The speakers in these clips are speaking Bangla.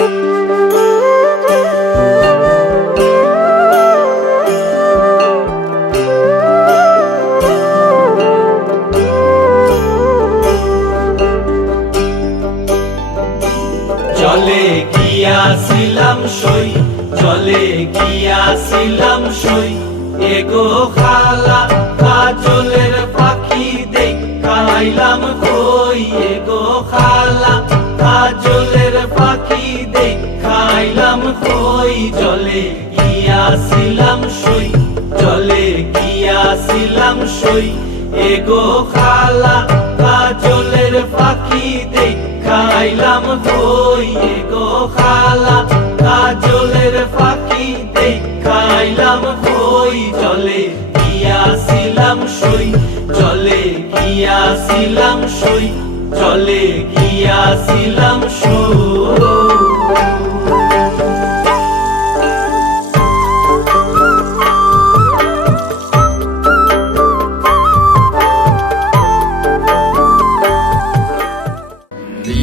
জলে গিয়াছিলাম সই, জলে গিয়াছিলাম সই, এগো খালা কাজলের পাখি দেখাইলাম কই, এগো খালা কাজলের পাখি দেখাইলাম কই। জলে গিয়াছিলাম সই, জলে গিয়াছিলাম সই, এগো খালা কাজলের পাখি দেখাইলাম কই, এগো খালা কাজলের পাখি দেখাইলাম কই। জলে গিয়াছিলাম সই, জলে গিয়াছিলাম সই, জলে গিয়াছিলাম সই।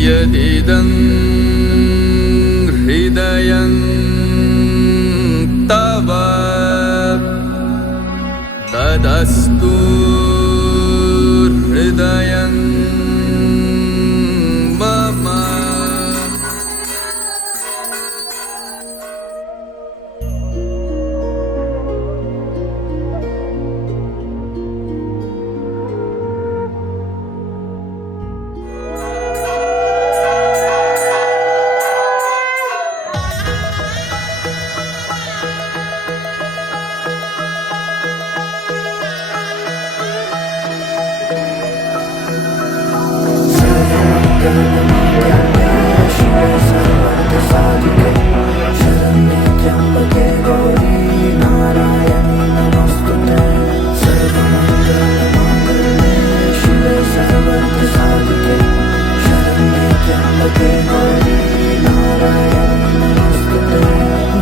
यदिदं हृदयं तव तदस्तु हृदयं मम।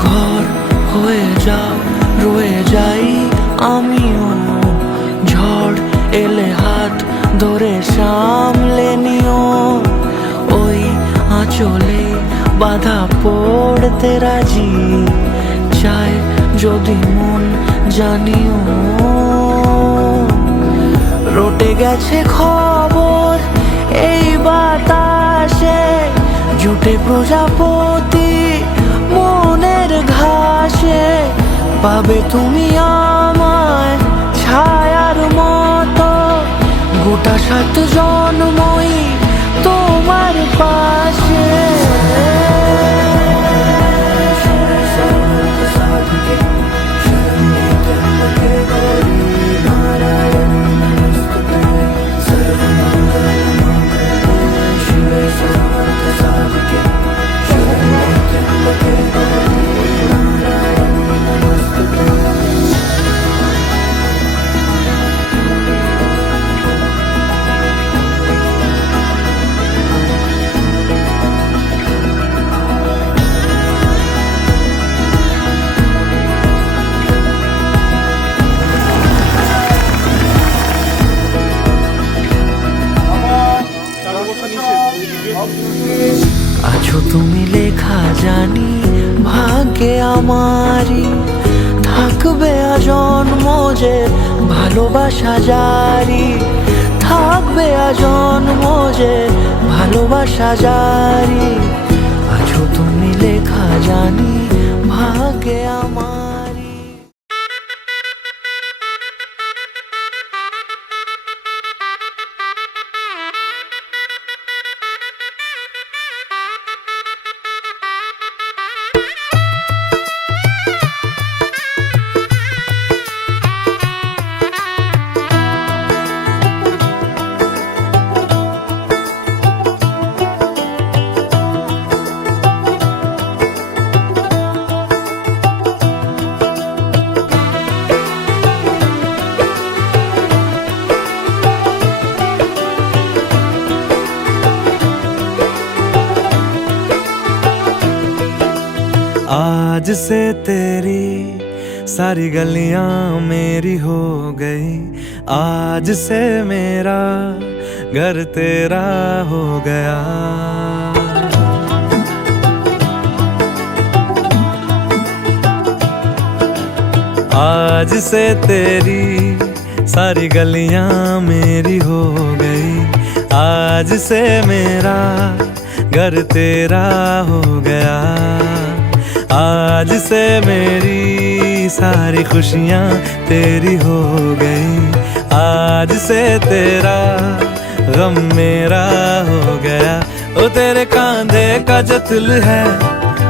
ঘর হয়ে যাও, রয়ে যাই আমিও, ঝড় এলে হাত ধরে সামলে নিও, ওই আঁচলে বাধা পড়তে রাজি, চায় যদি মন জানিও। রটে গেছে খবর এই বাতাসে, জুটে প্রজাপতি মনের ঘাসে, পাবে তুমি আমায় ছায়ার মতো, গোটা 7 জন্মই তোমার পাশে। আছো তুমি লেখা জানি ভাগ্যে আমারই, থাকবে আজন্ম যে ভালোবাসা জারি, থাকবে আজন্ম যে ভালোবাসা জারি। আছো তুমি লেখা জানি ভাগ্যে আমারই। आज से तेरी सारी गलियां मेरी हो गई, आज से मेरा घर तेरा हो गया। आज से तेरी सारी गलियां मेरी हो गई, आज से मेरा घर तेरा हो गया, आज से मेरी सारी खुशियां तेरी हो गई, आज से तेरा गम मेरा हो गया। ओ तेरे कांधे का जो दिल है,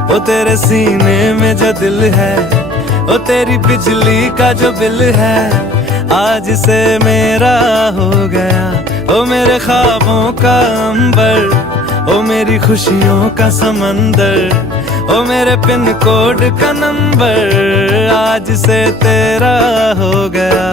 ओ तेरे सीने में जो दिल है, ओ तेरी बिजली का जो बिल है, आज से मेरा हो गया। ओ मेरे ख्वाबों का अंबर, ओ मेरी खुशियों का समंदर, ओ मेरे पिन कोड का नंबर, आज से तेरा हो गया।